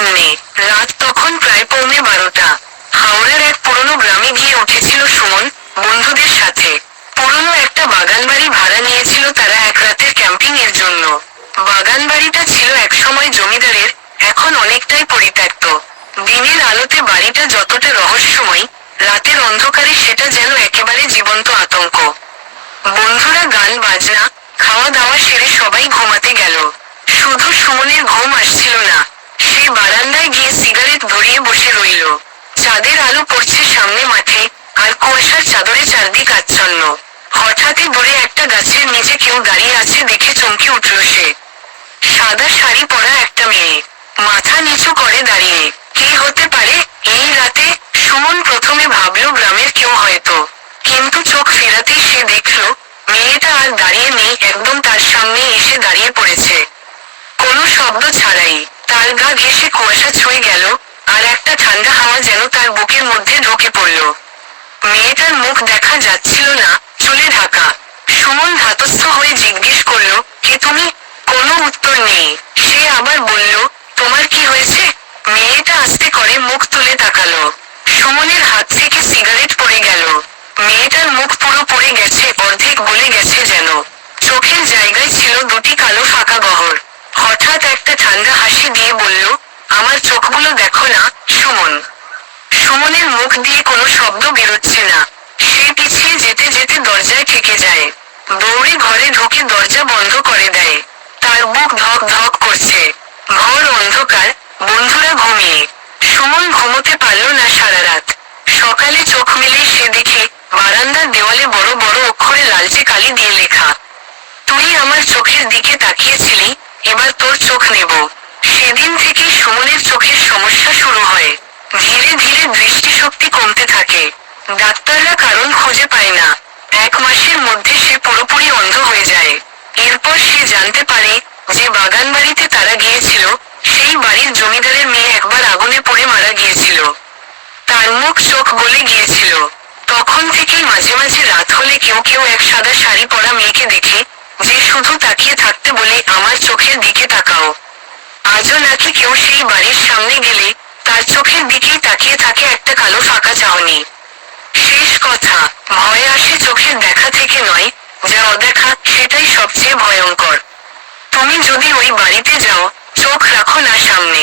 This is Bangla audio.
সামনে। রাত তখন প্রায় 11:15। হাওড়ার এক পুরনো গ্রামে গিয়ে উঠেছিল সুমন, বন্ধুদের সাথে। পুরনো একটা বাগানবাড়ি ভাড়া নিয়েছিল তারা এক রাতের ক্যাম্পিং এর জন্য। বাগানবাড়িটা ছিল একসময় জমিদারের, এখন অনেকটাই পরিত্যক্ত। দিনের আলোতে বাড়িটা যতটা রহস্যময়, রাতের অন্ধকারে সেটা যেন একেবারে জীবন্ত আতঙ্ক। বন্ধুরা গান বাজনা, খাওয়া দাওয়া সেরে সবাই ঘুমাতে গেল। শুধু সুমনের ঘুম আসছিল না। সে বারান্দায় গিয়ে সিগারেট ধরিয়ে বসে রইল। চাঁদের আলো পড়ছে সামনে মাঠে, আর কুয়াশার চাদরে চারদিক আচ্ছন্ন। হঠাৎই দূরে একটা গাছের নিচে কেউ দাঁড়িয়ে আছে দেখে চমকে উঠল সে। সাদা শাড়ি পরা একটা মেয়ে, মাথা নিচু করে দাঁড়িয়ে। কে হতে পারে এই রাতে? সুমন প্রথমে ভাবল গ্রামের কেউ হয়তো, কিন্তু চোখ ফেরাতেই সে দেখল মেয়েটা আর দাঁড়িয়ে নেই, একদম তার সামনে এসে দাঁড়িয়ে পড়েছে। কোনো শব্দ ছাড়াই তার গা ঘেঁষে কুয়াশা ছুঁয়ে গেল, আর একটা ঠান্ডা হাওয়া যেন তার বুকের মধ্যে ঢুকে পড়ল। মেয়েটার মুখ দেখা যাচ্ছিল না, চুলে ঢাকা। সুমন ধাতস্থ হয়ে জিজ্ঞেস করল, কে তুমি? কোনো উত্তর নেই। সে আবার বলল, তোমার কি হয়েছে? মেয়েটা আস্তে করে মুখ তুলে তাকালো। সুমনের হাত থেকে সিগারেট পড়ে গেল। মেয়েটার মুখ পুরো পড়ে গেছে, অর্ধেক গলে গেছে যেন। চোখের জায়গায় ছিল দুটি কালো ফাঁকা গহর। হঠাৎ একটা ঠান্ডা হাসি দিয়ে বলল, আমার চোখগুলো দেখো না, সুমন। সুমনের মুখ দিয়ে কোনো শব্দ বেরোচ্ছে না। সে পিছিয়ে যেতে যেতে দরজায় ঠেকে যায়। দৌড়ে ঘরে ঢুকে দরজা বন্ধ করে দেয়। তার বুক ধক ধক করছে। ঘর অন্ধকার, বন্ধুরা ঘুমিয়ে। সুমন ঘুমোতে পারল না সারা রাত। সকালে চোখ মেলে সে দেখে বারান্দার দেওয়ালে বড় বড় অক্ষরে লালচে কালি দিয়ে লেখা, তুই আমার চোখের দিকে তাকিয়েছিলি, এবার তোর চোখ নেব। সেদিন থেকে সুমনের চোখের সমস্যা শুরু হয়। ধীরে ধীরে দৃষ্টিশক্তি কমতে থাকে। ডাক্তাররা কারণ খুঁজে পায় না। 1 মাসের মধ্যে সে পুরোপুরি অন্ধ হয়ে যায়। এরপর সে জানতে পারে যে বাগানবাড়িতে তারা গিয়েছিল, সেই বাড়ির জমিদারের মেয়ে একবার আগুনে পড়ে মারা গিয়েছিল। তার মুখ চোখ গলে গিয়েছিল। তখন থেকেই মাঝে মাঝে রাত হলে কেউ কেউ এক সাদা শাড়ি পরা মেয়েকে দেখে, যে শুধু তাকিয়ে থাকতে বলে, আমার চোখের দিকে তাকাও। আজও নাকি কেউ সেই বাড়ির সামনে গেলে তার চোখের দিকেই তাকিয়ে থাকে একটা কালো ফাঁকা চাহনি। শেষ কথা, ভয় আসে চোখের দেখা থেকে নয়, যা অদেখা সেটাই সবচেয়ে ভয়ঙ্কর। তুমি যদি ওই বাড়িতে যাও, চোখ রাখো না সামনে।